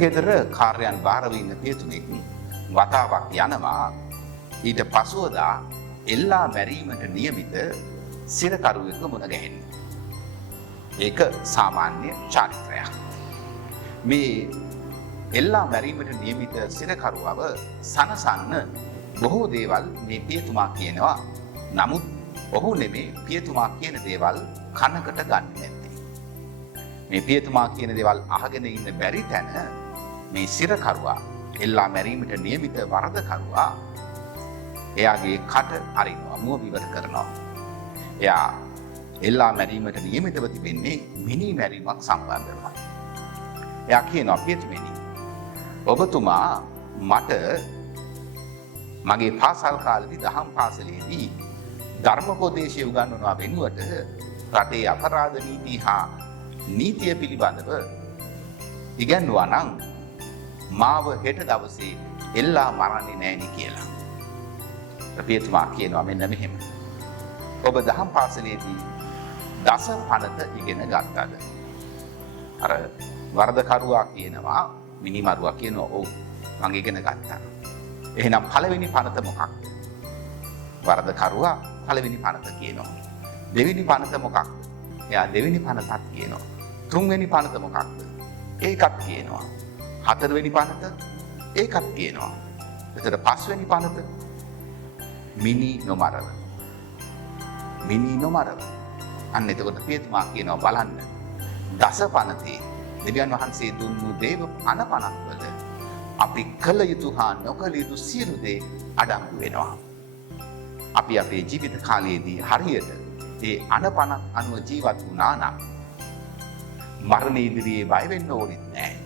ගෙදර කාර්යයන් බාරව ඉන්න පියතුමෙක් වතාවක් යනවා. ඊට පසුවදා එල්ලා මැරීමට නියමිත සිරකරුවෙක්ව මුණ ගැහෙන්නේ. ඒක සාමාන්‍ය චාරිත්‍රයක්. මේ එල්ලා මැරීමට නියමිත සිරකරුවව සනසන්න බොහෝ දේවල් මේ පියතුමා කියනවා. නමුත් ඔහු නෙමේ පියතුමා කියන දේවල් කනකට ගන්න නැත්තේ. මේ පියතුමා කියන දේවල් අහගෙන ඉන්න බැරි තැන මේ සිරකරුවා එල්ලා මැරීමට නියමිත වරදකරුවා එයාගේ කට අරිනවා, මුව විවර කරනවා. එයා එල්ලා මැරීමට නියමිතව තිබෙන්නේ මිනි මැරීමක් සම්බන්ධව. එයා කියනවා පියතුමනි, ඔබතුමා මට මගේ පාසල් කාලේදී දහම් පාසලේදී ධර්මෝපදේශය උගන්වනවා වෙනුවට රටේ අපරාධ නීති හා නීතිය පිළිබඳව ඉගැන්වුවා නම් මාව හෙට දවසේ එල්ලා මරන්නේ නෑනේ කියලා. පියතුමා කියනවා මෙන්න මෙහෙම. ඔබ දහම් පාසලේදී දස පනත ඉගෙන ගත්තද? අර වරදකරුවා කියනවා, මිනිමරුවා කියනවා ඔව් මම ඉගෙන ගත්තා. එහෙනම් පළවෙනි පනත මොකක්ද? වරදකරුවා පළවෙනි පනත කියනවා. දෙවෙනි පනත මොකක්ද? එයා දෙවෙනි පනතත් කියනවා. තුන්වෙනි පනත මොකක්ද? ඒකත් කියනවා. හතරවෙනි පනත ඒකත් කියනවා. එතකොට පස්වෙනි පනත මිනි නොමරව. මිනි නොමරව. අන්න එතකොට පියතුමා කියනවා බලන්න. දස පනතේ දෙවියන් වහන්සේ දුන්නු දේව අනපනක් වල අපි කළ යුතු හා නොකළ යුතු සියලු දේ අඩංගු වෙනවා. අපි අපේ ජීවිත කාලයේදී හරියට ඒ අනපනක් අනුව ජීවත් වුණා නම් මරණ ඉදිරියේ බය වෙන්න ඕනෙත් නැහැ.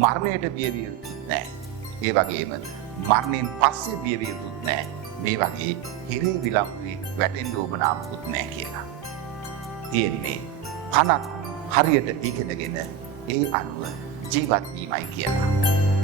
මරණයට බිය විය යුතුත් නැහැ. ඒ වගේම මරණයෙන් පස්සේ බිය විය යුතුත් නැහැ. මේ වගේ හිරේ විලම්පුවේ වැටෙන්න ඕබනාවකුත් නැහැ කියලා. තියෙන්නේ පනක් හරියට ඉගෙනගෙන ඒ අනුව ජීවත් වීමයි කියලා.